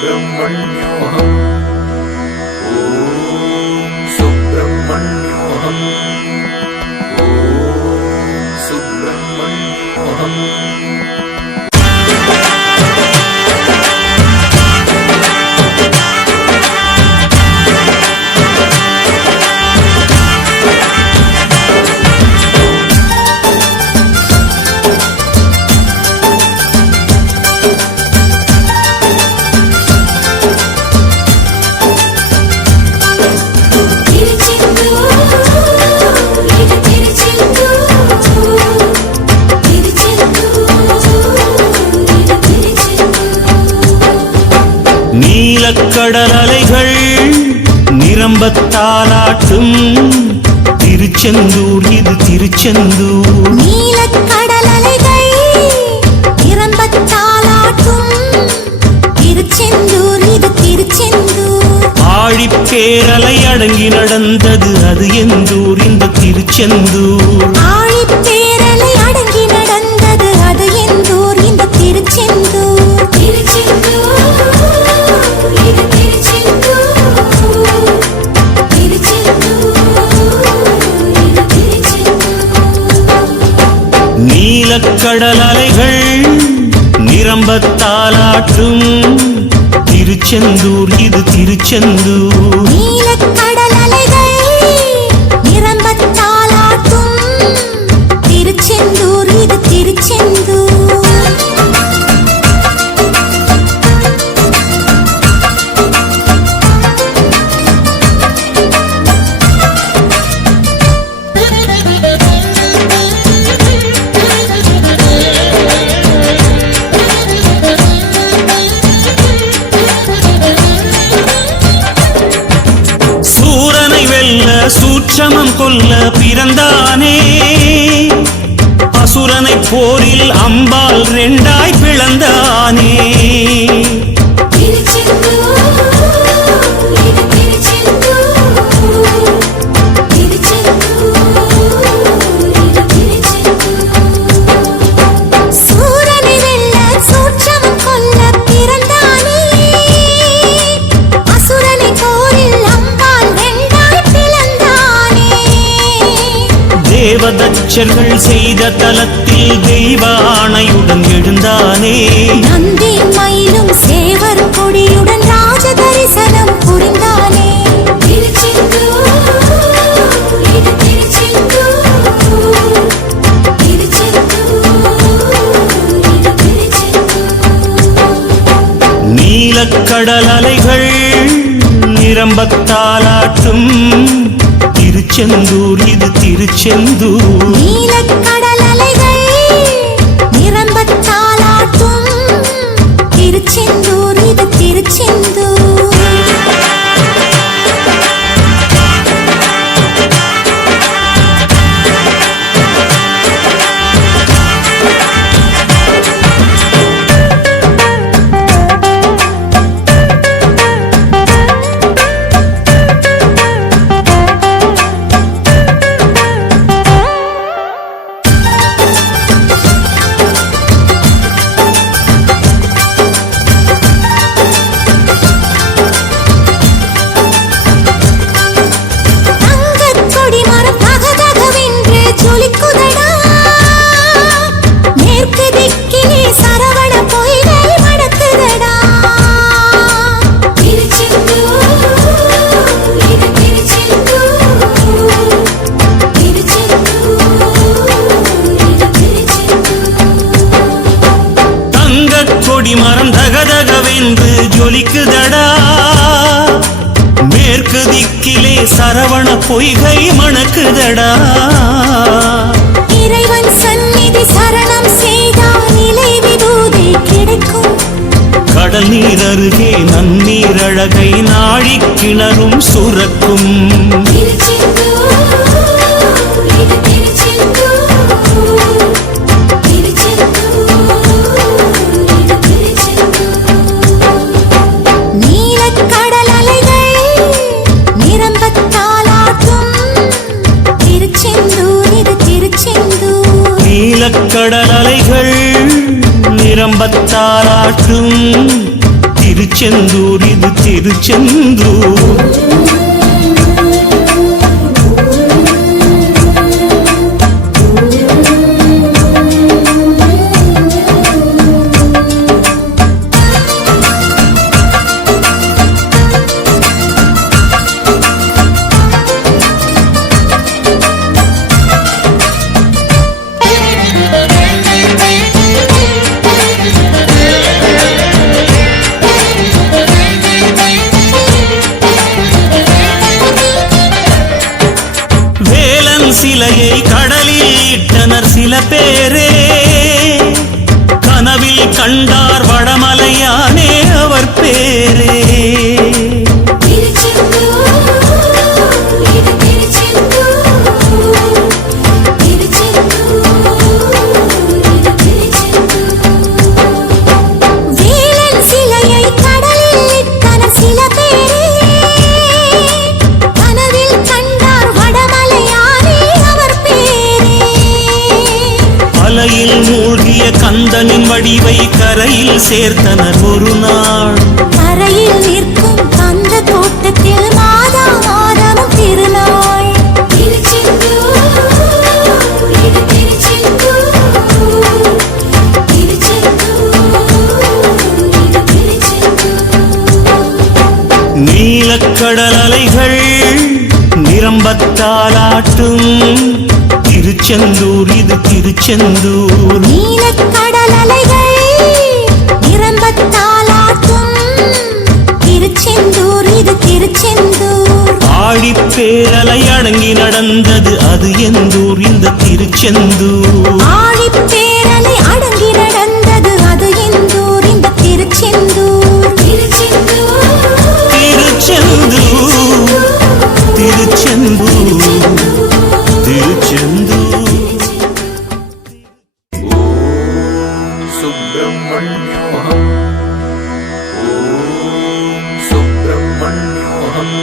सुब्रह्मण्योऽहम् ॐ सुब्रह्मण्योऽहम् ॐ सुब्रह्मण्योऽहम् நீலக்கடல் அலைகள் நிரம்பத்தாலாட்டும் திருச்செந்தூர் இது திருச்செந்தூர். நீலக்கடல் அலைகள் நிரம்பத்தாலாட்டும் திருச்செந்தூர் இது திருச்செந்தூர். ஆழிப்பேரலை அடங்கி நடந்தது அது எந்தூர் இந்த திருச்செந்தூர். ஆழிப்பேரலை அடங்கி நடந்தது அது எந்தூர் இந்த திருச்செந்தூர். திருச்செந்தூர் இது திருச்செந்தூர். திருச்செந்தூர் இது திருச்செந்தூர். நீலக்கடல் அலைகள் நிரம்பத்தாலாட்டும் திருச்செந்தூர் இது திருச்செந்தூர். நீலக்கடல் அலைகள் நிரம்பத்தாலாட்டும் திருச்செந்தூர் இது திருச்செந்தூர். சூட்சமம் கொல்ல பிறந்தானே அசுரனை போரில் அம்பால் ரெண்டாய் பிளந்தானே. தேவதச்சர்கள் செய்த தலத்தில் தெய்வ ஆணையுடன் எழுந்தானே. நந்தி மயிலும் சேவர் கொடியுடன் ராஜ தரிசனம் புரிந்தானே. நீலக்கடல் அலைகள் நிரம்பத்தாலாட்டும் திருச்செந்தூர் இது திருச்செந்தூர். நீலக்கடல் அலைகள் நிரம்பத்தாலாட்டும் திருச்செந்தூர் இது திருச்செந்தூர். மரம் தகதகவென்று ஜொலிக்குதடா மேற்கு திக்கிலே சரவண பொய்கை மணக்குதடா. இறைவன் சந்நிதி சரணம் செய்தால் நிலை விபூதி கிடைக்கும். கடல் நீர் அருகே நன்னீர் அழகை நாழிக் கிணறும் சுரக்கும். நீலக்கடல் அலைகள் நிரம்பத்தாலாட்டும் திருச்செந்தூர் இது திருச்செந்தூர். நீலக்கடல் அலைகள் நிரம்பத்தாலாட்டும் திருச்செந்தூர் இது திருச்செந்தூர். சிலையை கடலில் இட்டனர் சில பேரே, கனவில் கண்டார் வடமலையானே அவர் பேரே. அலையில் மூழ்கிய கந்தனின் வடிவை கரையில் சேர்த்தனர் ஒரு நாள். கரையில் நிற்கும் கந்த தோட்டத்தில் மாதா மாதமும் திருநாள். நீலக்கடல் அலைகள் நிரம்பத்தாலாட்டும் திருச்செந்தூர் இது திருச்செந்தூர். நீலக்கடல் அலைகள் நிரம்பத்தாலாட்டும் திருச்செந்தூர் இது திருச்செந்தூர். ஆழிப்பேரலை அடங்கி நடந்தது அது எந்தூர் இந்த திருச்செந்தூர். ஆழிப்பேரலை அடங்கி நடந்தது அது எந்தூர் இந்த திருச்செந்தூர். திருச்செந்தூர் திருச்செந்தூர் திருச்செந்தூர். சுப்ரமண்யோஹம். ஓம் சுப்ரமண்யோஹம்.